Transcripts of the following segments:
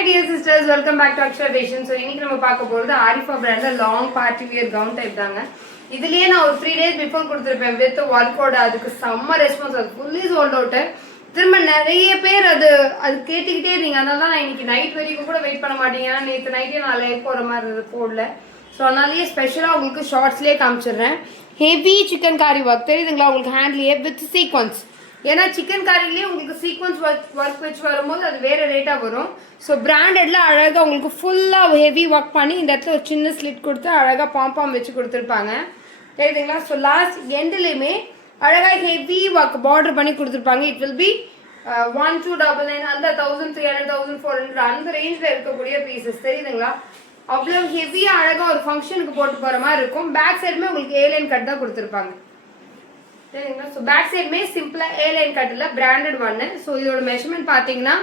Hi dear sisters, welcome back to Akshara Fashion. So இன்னைக்கு நம்ம பார்க்க போறது Arifa brand long party wear gown type தாங்க. இதுலயே நான் ஒரு 3 days before கொடுத்திருப்பேன் with workout. அதுக்கு செம்ம ரெஸ்பான்ஸ், அது fully sold out. திரும்ப நிறைய பேர் அது கேட்டிக்கிட்டே இருந்தீங்க. அதனால தான் நான் இன்னைக்கு நைட் வரைக்கும் கூட வெயிட் பண்ண மாட்டீங்க. ஏன்னா நேற்று நைட்டே நான் லைவ் போகிற மாதிரி போடல. ஸோ அதனாலேயே ஸ்பெஷலாக உங்களுக்கு ஷார்ட்ஸ்லேயே காமிச்சிடுறேன். ஹெவி சிக்கன் காரி ஒர்க் தெரியுதுங்களா உங்களுக்கு ஹேண்ட்லேயே வித் சீக்வன்ஸ். ஏன்னா சிக்கன் காரிலேயே உங்களுக்கு சீக்வன்ஸ் ஒர்க் வச்சு வரும்போது அது வேறு ரேட்டாக வரும். ஸோ பிராண்டட்ல அழகாக உங்களுக்கு ஃபுல்லாக ஹெவி ஒர்க் பண்ணி இந்த இடத்துல ஒரு சின்ன ஸ்லிட் கொடுத்து அழகாக பாம்பாம் வச்சு கொடுத்துருப்பாங்க தெரியுதுங்களா. ஸோ லாஸ்ட் எண்டுலேயுமே அழகாக ஹெவி ஒர்க் பார்டர் பண்ணி கொடுத்துருப்பாங்க. இட் வில் பி 1299 அந்த 1300 1400 அந்த ரேஞ்சில் இருக்கக்கூடிய பீசஸ் தெரியுதுங்களா. அவ்வளோ ஹெவியாக அழகாக ஒரு ஃபங்க்ஷனுக்கு போட்டு போகிற மாதிரி இருக்கும். பேக் சைடுமே உங்களுக்கு ஏலைன் கட் தான் கொடுத்துருப்பாங்க சரிங்களா. ஸோ பேக் சைடுமே சிம்பிளாக ஏலைன் கட்டில் பிராண்டட் ஒன்று. ஸோ இதோட மெஷர்மெண்ட் பார்த்தீங்கன்னா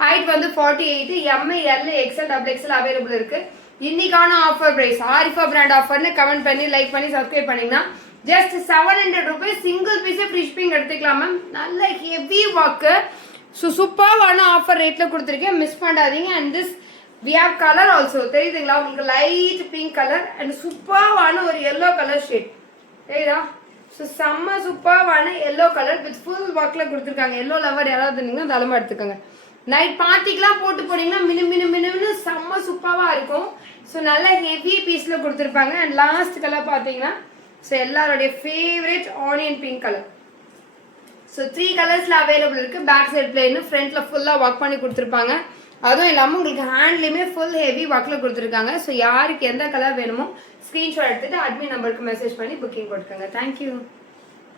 ஹைட் வந்து 48, எம்ஐ L XL double XL available இருக்கு. இன்னைக்கான ஆஃபர் பிரைஸ் ஆரிஃபா பிராண்ட் ஆஃபர்னு கமெண்ட் பண்ணி லைக் பண்ணி சப்ஸ்கிரைப் பண்ணிங்கன்னா ஜஸ்ட் 700 rupees சிங்கிள் பீஸே ஃப்ரீ ஷிப்பிங் எடுத்துக்கலாம் மேம். நல்ல ஹெவி ஒர்க்கு. ஸோ சூப்பரான ஆஃபர் ரேட்டில் கொடுத்துருக்கேன், மிஸ் பண்ணாதீங்க. And this we have colour also தெரியுதுங்களா உங்களுக்கு லைட் பிங்க் கலர் அண்ட் சூப்பரான ஒரு எல்லோ கலர் ஷேட் தெரியுதா. ஸோ செம்ம சூப்பரான எல்லோ கலர் வித் ஃபுல் ஒர்க்கில் கொடுத்துருக்காங்க. எல்லோ லவர் யாராவது இருந்தீங்கன்னா தாராளமாக எடுத்துக்கோங்க. நைட் பார்ட்டிக்கெலாம் போட்டு போனீங்கன்னா மினு செம்ம சூப்பராக இருக்கும். ஸோ நல்ல ஹெவி பீஸில் கொடுத்துருப்பாங்க. அண்ட் லாஸ்ட் கலர் பார்த்தீங்கன்னா ஸோ எல்லாருடைய favourite onion pink colour. So 3 கலர்ஸில் அவைலபிள் இருக்குது. பேக் சைட் பிளேன்னு ஃப்ரண்ட்டில் ஃபுல்லாக ஒர்க் பண்ணி கொடுத்துருப்பாங்க. அதுவும் இல்லாமல் உங்களுக்கு ஹேண்ட்லேயுமே ஃபுல் ஹெவி ஒர்க்கில் கொடுத்துருக்காங்க. ஸோ யாருக்கு எந்த கலர் வேணுமோ ஸ்க்ரீன்ஷாட் எடுத்துகிட்டு அட்மின் நம்பருக்கு மெசேஜ் பண்ணி புக்கிங் கொடுத்துருங்க. தேங்க்யூ.